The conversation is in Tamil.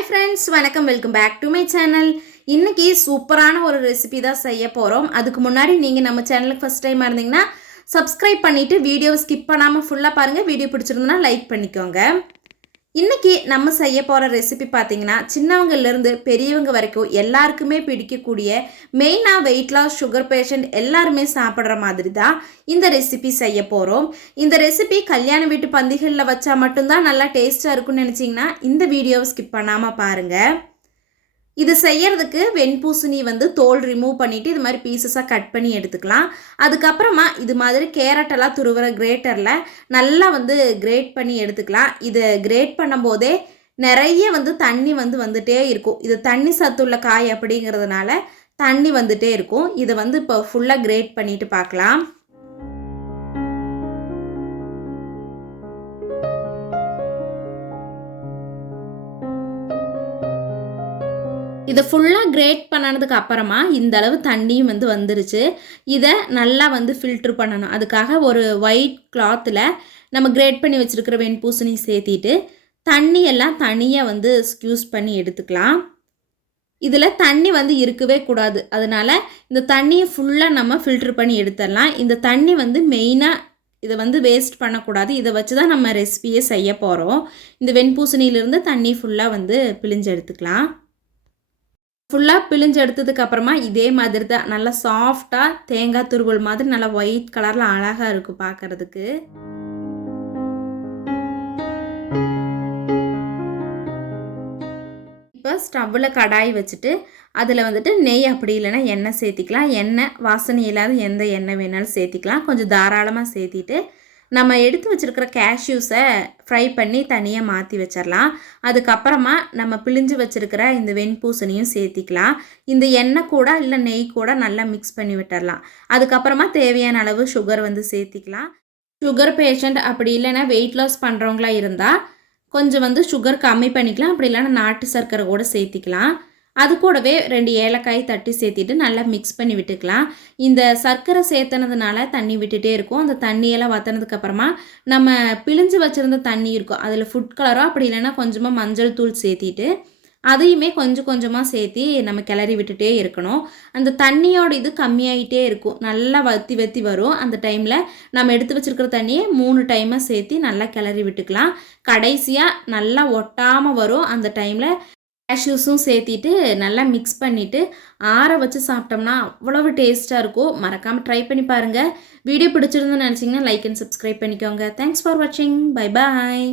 ஹாய் ஃப்ரெண்ட்ஸ் வணக்கம். Welcome back to my channel இன்னைக்கு சூப்பரான ஒரு ரெசிபி தான் செய்ய போகிறோம் அதுக்கு முன்னாடி நீங்கள் நம்ம சேனலுக்கு ஃபஸ்ட் டைம் இருந்தீங்கன்னா சப்ஸ்கிரைப் பண்ணிவிட்டு வீடியோவை ஸ்கிப் பண்ணாமல் ஃபுல்லாக பாருங்கள் வீடியோ பிடிச்சிருந்தனா லைக் பண்ணிக்கோங்க. இன்றைக்கி நம்ம செய்ய போகிற ரெசிபி பார்த்தீங்கன்னா சின்னவங்கலேருந்து பெரியவங்க வரைக்கும் எல்லாருக்குமே பிடிக்கக்கூடிய மெயினாக வெயிட் லாஸ் சுகர் பேஷண்ட் எல்லாருமே சாப்பிட்ற மாதிரி தான் இந்த ரெசிபி செய்ய போகிறோம் இந்த ரெசிபி கல்யாண வீட்டு பந்திகளில் வச்சா மட்டும்தான் நல்லா டேஸ்ட்டாக இருக்கும்னு நினச்சிங்கன்னா இந்த வீடியோவை ஸ்கிப் பண்ணாமல் பாருங்கள் இது செய்யறதுக்கு வெண்பூசணி வந்து தோல் ரிமூவ் பண்ணிவிட்டு இது மாதிரி பீசஸாக கட் பண்ணி எடுத்துக்கலாம். அதுக்கப்புறமா இது மாதிரி கேரட்டெல்லாம் துருவுற கிரேட்டரில் நல்லா வந்து கிரேட் பண்ணி எடுத்துக்கலாம். இதை கிரேட் பண்ணும்போதே நிறைய வந்து தண்ணி வந்து வந்துட்டே இருக்கும். இது தண்ணி சத்துள்ள காய் அப்படிங்கிறதுனால தண்ணி வந்துட்டே இருக்கும். இதை வந்து இப்போ ஃபுல்லாக கிரேட் பண்ணிட்டு பார்க்கலாம். இதை ஃபுல்லாக கிரேட் பண்ணனதுக்கு அப்புறமா இந்த அளவு தண்ணியும் வந்து வந்துருச்சு. இதை நல்லா வந்து ஃபில்ட்ரு பண்ணணும். அதுக்காக ஒரு ஒயிட் கிளாத்தில் நம்ம கிரேட் பண்ணி வச்சுருக்கிற வெண்பூசணி சேர்த்திட்டு தண்ணியெல்லாம் தனியாக வந்து ஸ்க்யூஸ் பண்ணி எடுத்துக்கலாம். இதில் தண்ணி வந்து இருக்கவே கூடாது. அதனால் இந்த தண்ணியை ஃபுல்லாக நம்ம ஃபில்ட்ரு பண்ணி எடுத்துடலாம். இந்த தண்ணி வந்து மெயினாக இதை வந்து வேஸ்ட் பண்ணக்கூடாது. இதை வச்சு தான் நம்ம ரெசிபியை செய்ய போகிறோம் இந்த வெண்பூசணியிலேருந்து தண்ணி ஃபுல்லாக வந்து பிழிஞ்சு எடுத்துக்கலாம். ஃபுல்லாக பிழிஞ்சு எடுத்ததுக்கு அப்புறமா இதே மாதிரி தான் நல்லா சாஃப்டாக தேங்காய் துருவல் மாதிரி நல்லா ஒயிட் கலரில் அழகாக இருக்கும் பார்க்குறதுக்கு இப்போ ஸ்டவ்வில் கடாய் வச்சுட்டு அதில் வந்துட்டு நெய் அப்படி இல்லைன்னா எண்ணெய் சேர்த்திக்கலாம். எண்ணெய் வாசனை இல்லாத எந்த எண்ணெய் வேணாலும் சேர்த்திக்கலாம். கொஞ்சம் தாராளமாக சேர்த்திட்டு நம்ம எடுத்து வச்சுருக்கிற கேஷ்யூஸை ஃப்ரை பண்ணி தனியாக மாற்றி வச்சிடலாம் அதுக்கப்புறமா நம்ம பிழிஞ்சு வச்சுருக்கிற இந்த வெண்பூசணியும் சேர்த்திக்கலாம். இந்த எண்ணெய் கூட இல்லை நெய் கூட நல்லா மிக்ஸ் பண்ணி விட்டுடலாம் அதுக்கப்புறமா தேவையான அளவு சுகர் வந்து சேர்த்திக்கலாம். சுகர் பேஷண்ட் அப்படி இல்லைன்னா வெயிட் லாஸ் பண்ணுறவங்களா இருந்தால் கொஞ்சம் வந்து சுகர் கம்மி பண்ணிக்கலாம். அப்படி இல்லைன்னா நாட்டு சர்க்கரை கூட சேர்த்திக்கலாம். அது கூடவே ரெண்டு ஏலக்காய் தட்டி சேர்த்திட்டு நல்லா மிக்ஸ் பண்ணி விட்டுக்கலாம். இந்த சர்க்கரை சேர்த்தனதுனால தண்ணி விட்டுட்டே இருக்கும். அந்த தண்ணியெல்லாம் வற்றினதுக்கப்புறமா நம்ம பிழிஞ்சு வச்சுருந்த தண்ணி இருக்கும். அதில் ஃபுட் கலரோ அப்படி இல்லைன்னா கொஞ்சமாக மஞ்சள் தூள் சேர்த்திட்டு அதையுமே கொஞ்சம் கொஞ்சமாக சேர்த்தி நம்ம கிளறி விட்டுட்டே இருக்கணும். அந்த தண்ணியோட இது கம்மியாகிட்டே இருக்கும். நல்லா வத்தி வத்தி வரும். அந்த டைமில் நம்ம எடுத்து வச்சுருக்கிற தண்ணியை மூணு டைமாக சேர்த்தி நல்லா கிளறி விட்டுக்கலாம். கடைசியாக நல்லா ஒட்டாமல் வரும். அந்த டைமில் கேஷ்யூஸும் சேர்த்திட்டு நல்லா மிக்ஸ் பண்ணிவிட்டு ஆற வச்சு சாப்பிட்டோம்னா அவ்வளவு டேஸ்ட்டாக இருக்கும். மறக்காமல் ட்ரை பண்ணி பாருங்கள் வீடியோ பிடிச்சிருந்துன்னு நினச்சிங்கன்னா லைக் அண்ட் சப்ஸ்கிரைப் பண்ணிக்கோங்க. தேங்க்ஸ் ஃபார் வாட்சிங் பை பாய்